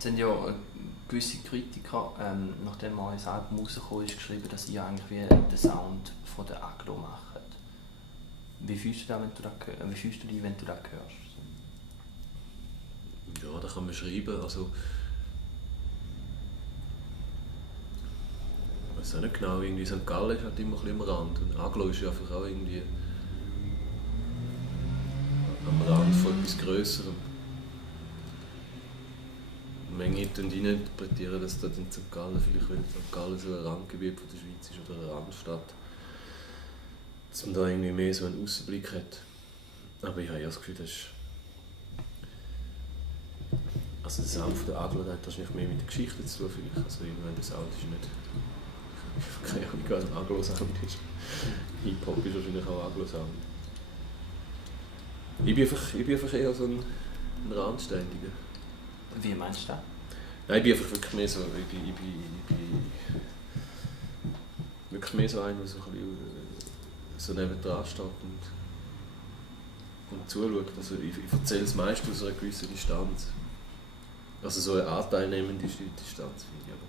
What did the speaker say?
Jetzt haben ja gewisse Kritiker, nachdem mal ein Album rausgekommen ist, geschrieben, dass ihr eigentlich wie den Sound von der Aglo macht. Wie fühlst du dich, wenn du das hörst? Ja, da kann man schreiben. Also, ich weiß auch nicht genau, irgendwie St. Gallen ist halt immer ein bisschen am Rand. Und Aglo ist ja einfach auch irgendwie am Rand von etwas Grösserem. Manche interpretieren, dass dort in St. Gallen vielleicht, weil St. Gallen so ein Randgebiet von der Schweiz ist oder eine Randstadt, dass man da irgendwie mehr so einen Aussenblick hat. Aber ich habe ja das Gefühl, das ist... Also der Sound von der Aglo hat wahrscheinlich mehr mit der Geschichte zu tun. Vielleicht. Also irgendwann der Sound ist nicht... Ich habe keine Ahnung, was ein Aglo-Sound ist. Hip-Hop ist wahrscheinlich auch Aglo-Sound. Ich bin einfach eher so ein Randständiger. Wie meinst du das? Nein, ich bin einfach wirklich mehr so... Ich bin wirklich mehr so einer, der so ein bisschen so nebendran steht und zuschaut. Also ich erzähle es meist aus einer gewissen Distanz. Also so eine anteilnehmende Distanz, finde ich. Aber